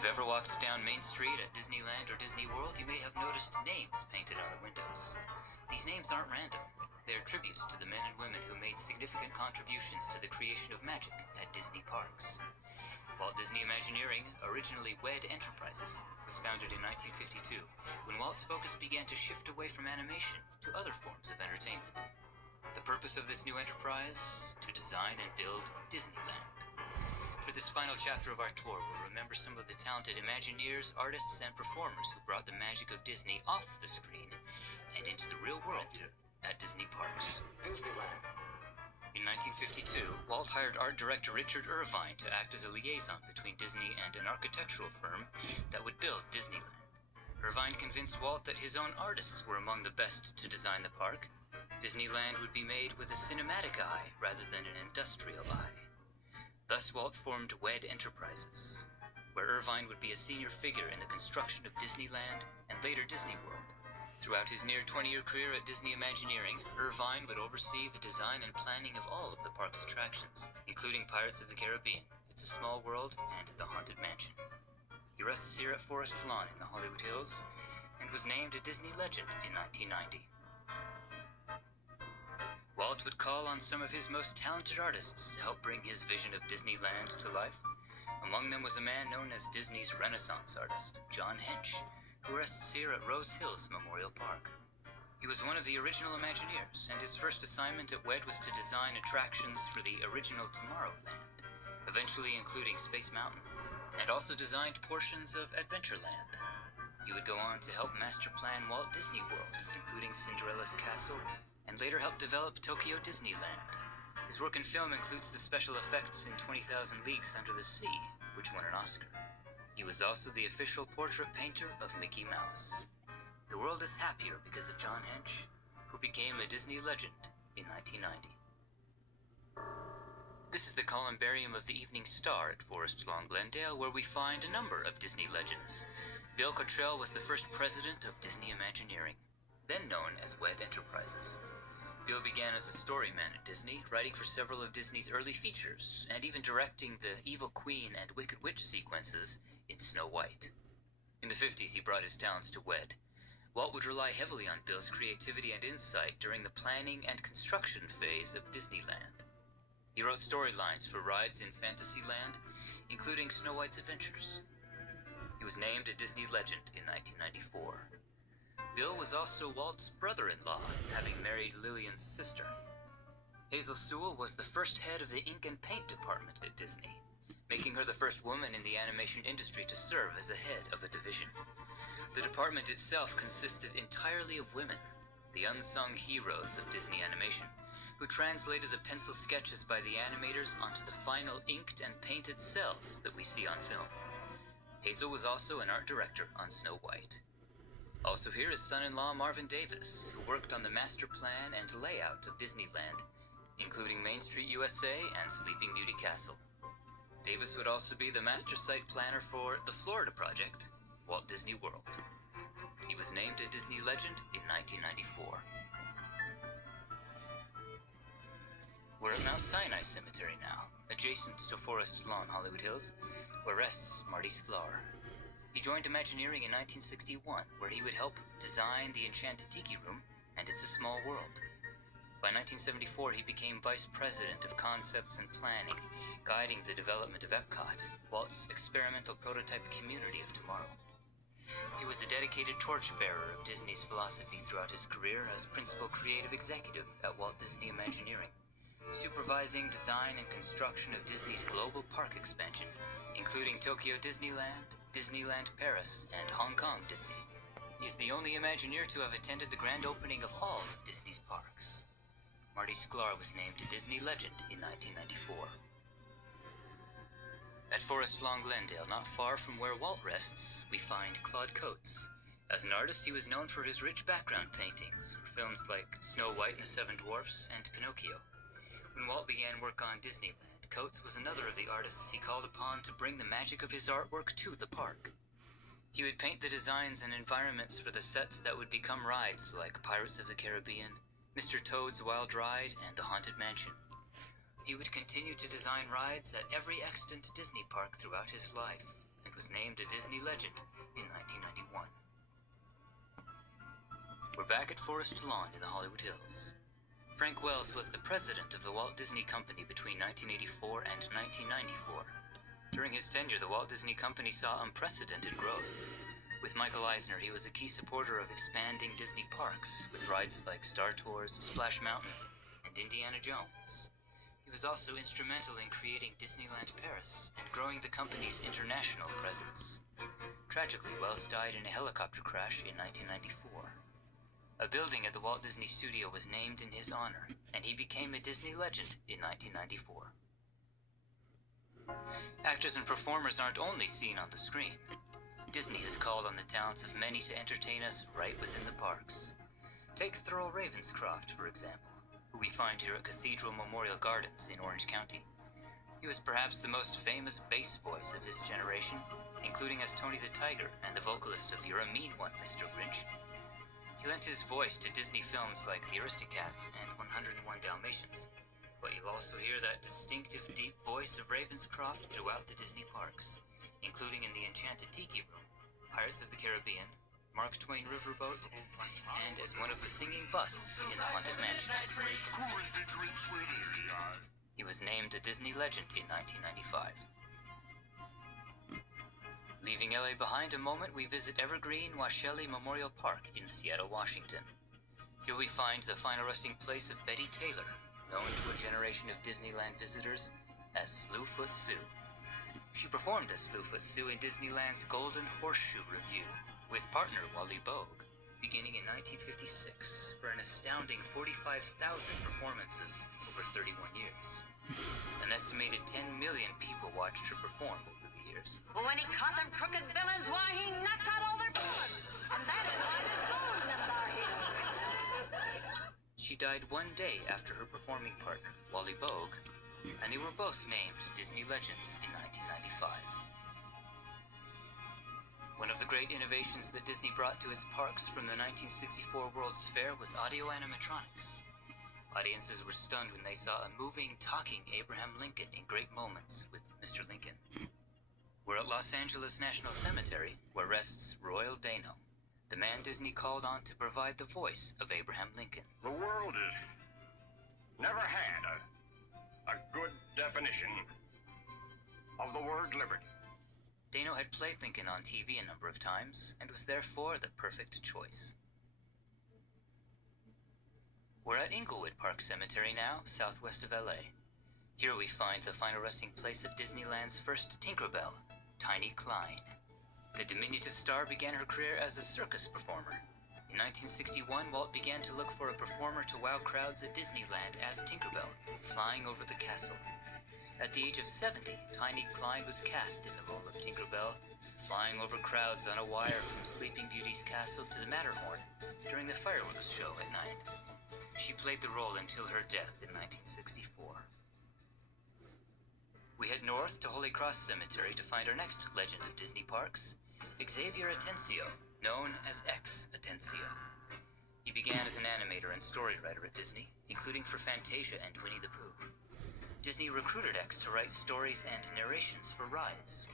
you've ever walked down Main Street at Disneyland or Disney World, you may have noticed names painted on the windows. These names aren't random. They're tributes to the men and women who made significant contributions to the creation of magic at Disney parks. Walt Disney Imagineering, originally WED Enterprises, was founded in 1952, when Walt's focus began to shift away from animation to other forms of entertainment. The purpose of this new enterprise? To design and build Disneyland. For this final chapter of our tour, we'll remember some of the talented Imagineers, artists, and performers who brought the magic of Disney off the screen and into the real world at Disney parks. Disneyland. In 1952, Walt hired art director Richard Irvine to act as a liaison between Disney and an architectural firm that would build Disneyland. Irvine convinced Walt that his own artists were among the best to design the park. Disneyland would be made with a cinematic eye rather than an industrial eye. Thus, Walt formed WED Enterprises, where Irvine would be a senior figure in the construction of Disneyland and later Disney World. Throughout his near 20-year career at Disney Imagineering, Irvine would oversee the design and planning of all of the park's attractions, including Pirates of the Caribbean, It's a Small World, and the Haunted Mansion. He rests here at Forest Lawn in the Hollywood Hills, and was named a Disney legend in 1990. Walt would call on some of his most talented artists to help bring his vision of Disneyland to life. Among them was a man known as Disney's Renaissance artist, John Hench, who rests here at Rose Hills Memorial Park. He was one of the original Imagineers, and his first assignment at WED was to design attractions for the original Tomorrowland, eventually including Space Mountain, and also designed portions of Adventureland. He would go on to help master plan Walt Disney World, including Cinderella's Castle, and later help develop Tokyo Disneyland. His work in film includes the special effects in 20,000 Leagues Under the Sea, which won an Oscar. He was also the official portrait painter of Mickey Mouse. The world is happier because of John Hench, who became a Disney legend in 1990. This is the columbarium of the Evening Star at Forest Lawn, Glendale, where we find a number of Disney legends. Bill Cottrell was the first president of Disney Imagineering, then known as WED Enterprises. Bill began as a storyman at Disney, writing for several of Disney's early features, and even directing the Evil Queen and Wicked Witch sequences in Snow White. In the 50s, he brought his talents to WED. Walt would rely heavily on Bill's creativity and insight during the planning and construction phase of Disneyland. He wrote storylines for rides in Fantasyland, including Snow White's Adventures. He was named a Disney legend in 1994. Bill was also Walt's brother-in-law, having married Lillian's sister. Hazel Sewell was the first head of the ink and paint department at Disney, making her the first woman in the animation industry to serve as the head of a division. The department itself consisted entirely of women, the unsung heroes of Disney animation, who translated the pencil sketches by the animators onto the final inked and painted cells that we see on film. Hazel was also an art director on Snow White. Also here is son-in-law Marvin Davis, who worked on the master plan and layout of Disneyland, including Main Street USA and Sleeping Beauty Castle. Davis would also be the master site planner for the Florida project, Walt Disney World. He was named a Disney legend in 1994. We're at Mount Sinai Cemetery now, adjacent to Forest Lawn, Hollywood Hills, where rests Marty Sklar. He joined Imagineering in 1961, where he would help design the Enchanted Tiki Room and It's a Small World. By 1974, he became Vice President of Concepts and Planning, guiding the development of Epcot, Walt's experimental prototype community of tomorrow. He was a dedicated torchbearer of Disney's philosophy throughout his career as Principal Creative Executive at Walt Disney Imagineering, supervising design and construction of Disney's global park expansion, including Tokyo Disneyland, Disneyland Paris, and Hong Kong Disney. He is the only Imagineer to have attended the grand opening of all of Disney's parks. Marty Sklar was named a Disney legend in 1994. At Forest Lawn, Glendale, not far from where Walt rests, we find Claude Coates. As an artist, he was known for his rich background paintings for films like Snow White and the Seven Dwarfs and Pinocchio. When Walt began work on Disneyland, Coates was another of the artists he called upon to bring the magic of his artwork to the park. He would paint the designs and environments for the sets that would become rides like Pirates of the Caribbean, Mr. Toad's Wild Ride, and the Haunted Mansion. He would continue to design rides at every extant Disney park throughout his life, and was named a Disney legend in 1991. We're back at Forest Lawn in the Hollywood Hills. Frank Wells was the president of the Walt Disney Company between 1984 and 1994. During his tenure, the Walt Disney Company saw unprecedented growth. With Michael Eisner, he was a key supporter of expanding Disney parks, with rides like Star Tours, Splash Mountain, and Indiana Jones. He was also instrumental in creating Disneyland Paris and growing the company's international presence. Tragically, Wells died in a helicopter crash in 1994. A building at the Walt Disney Studio was named in his honor, and he became a Disney legend in 1994. Actors and performers aren't only seen on the screen. Disney has called on the talents of many to entertain us right within the parks. Take Thurl Ravenscroft, for example, who we find here at Cathedral Memorial Gardens in Orange County. He was perhaps the most famous bass voice of his generation, including as Tony the Tiger and the vocalist of You're a Mean One, Mr. Grinch. He lent his voice to Disney films like The Aristocats and 101 Dalmatians, but you'll also hear that distinctive deep voice of Ravenscroft throughout the Disney parks, including in the Enchanted Tiki Room, Pirates of the Caribbean, Mark Twain Riverboat, and as one of the singing busts in the Haunted Mansion. He was named a Disney legend in 1995. Leaving LA behind a moment, we visit Evergreen Washelli Memorial Park in Seattle, Washington. Here we find the final resting place of Betty Taylor, known to a generation of Disneyland visitors as Slewfoot Sue. She performed as Slewfoot Sue in Disneyland's Golden Horseshoe Revue with partner Wally Bogue, beginning in 1956 for an astounding 45,000 performances over 31 years. An estimated 10 million people watched her perform over the years. When he caught them crooked villains, why, he knocked out all their blood. And that is why there's gold in them thar hills. She died one day after her performing partner, Wally Bogue, and they were both named Disney Legends in 1995. One of the great innovations that Disney brought to its parks from the 1964 World's Fair was audio animatronics. Audiences were stunned when they saw a moving, talking Abraham Lincoln in Great Moments with Mr. Lincoln. We're at Los Angeles National Cemetery, where rests Royal Dano, the man Disney called on to provide the voice of Abraham Lincoln. The world has never had a good definition of the word liberty. Dano had played Lincoln on TV a number of times, and was therefore the perfect choice. We're at Inglewood Park Cemetery now, southwest of LA. Here we find the final resting place of Disneyland's first Tinkerbell, Tiny Klein. The diminutive star began her career as a circus performer. In 1961, Walt began to look for a performer to wow crowds at Disneyland as Tinkerbell, flying over the castle. At the age of 70, Tiny Klein was cast in the role of Tinkerbell, flying over crowds on a wire from Sleeping Beauty's castle to the Matterhorn during the fireworks show at night. She played the role until her death in 1964. We head north to Holy Cross Cemetery to find our next legend of Disney parks, Xavier Atencio, known as X Atencio. He began as an animator and story writer at Disney, including for Fantasia and Winnie the Pooh. Disney recruited X to write stories and narrations for rides.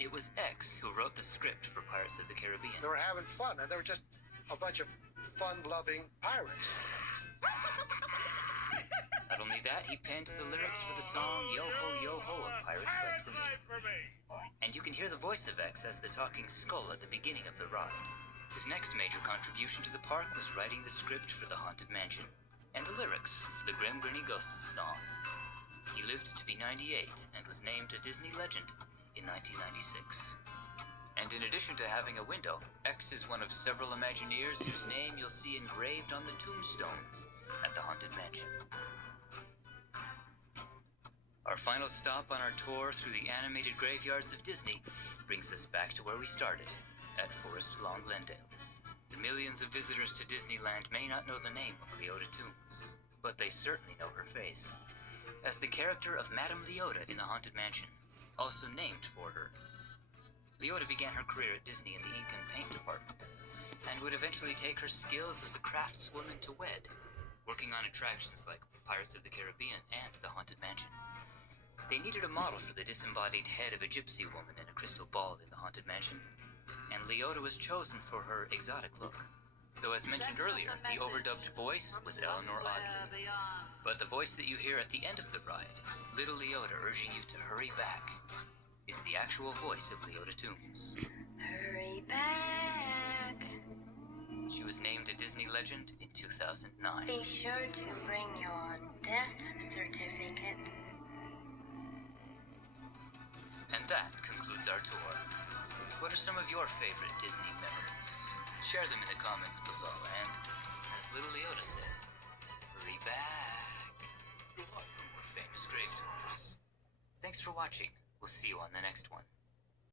It was X who wrote the script for Pirates of the Caribbean. They were having fun, and they were just a bunch of fun-loving pirates. Not only that, he penned the lyrics for the song Yo Ho Yo Ho of Pirates Life for Me. And you can hear the voice of X as the talking skull at the beginning of the ride. His next major contribution to the park was writing the script for the Haunted Mansion and the lyrics for the Grim Grinny Ghosts song. He lived to be 98 and was named a Disney legend in 1996. And in addition to having a window, X is one of several Imagineers whose name you'll see engraved on the tombstones at the Haunted Mansion. Our final stop on our tour through the animated graveyards of Disney brings us back to where we started, at Forest Lawn, Glendale. The millions of visitors to Disneyland may not know the name of Leota Toombs, but they certainly know her face, as the character of Madame Leota in the Haunted Mansion, also named for her. Leota began her career at Disney in the ink and paint department, and would eventually take her skills as a craftswoman to WED, working on attractions like Pirates of the Caribbean and the Haunted Mansion. They needed a model for the disembodied head of a gypsy woman in a crystal ball in the haunted mansion, and Leota was chosen for her exotic look. Though as mentioned earlier, the overdubbed voice was Eleanor Audley. But the voice that you hear at the end of the ride, little Leota urging you to hurry back, is the actual voice of Leota Toombs. Hurry back. She was named a Disney legend in 2009. Be sure to bring your death certificate. And that concludes our tour. What are some of your favorite Disney memories? Share them in the comments below, and as little Leota said, hurry back. For more famous grave tours. Thanks for watching. We'll see you on the next one.